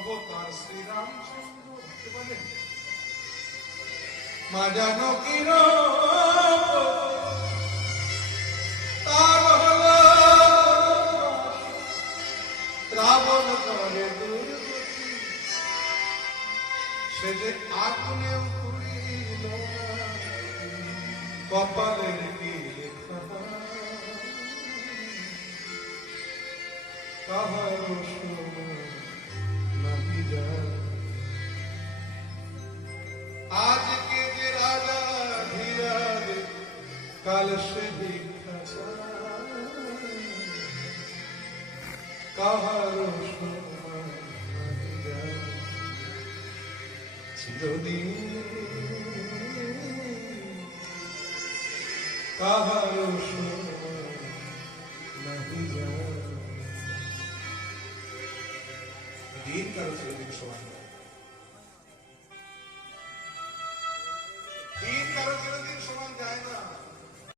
অবতার শ্রীরামচন্দ্র বলতে পারেন মা জানকীর তার হলো রাবণ করে দুর্গতি সে যে আগুনে পুড়িল কপালের কি লেখা কাহার নাহি যায় আজকে যে রাজা ধীরাজ কাল সে ভিক্ষা কাহার নাহি যায় চিরদিন কাহার নাহি যায় দিন কারো চিরদিন সমান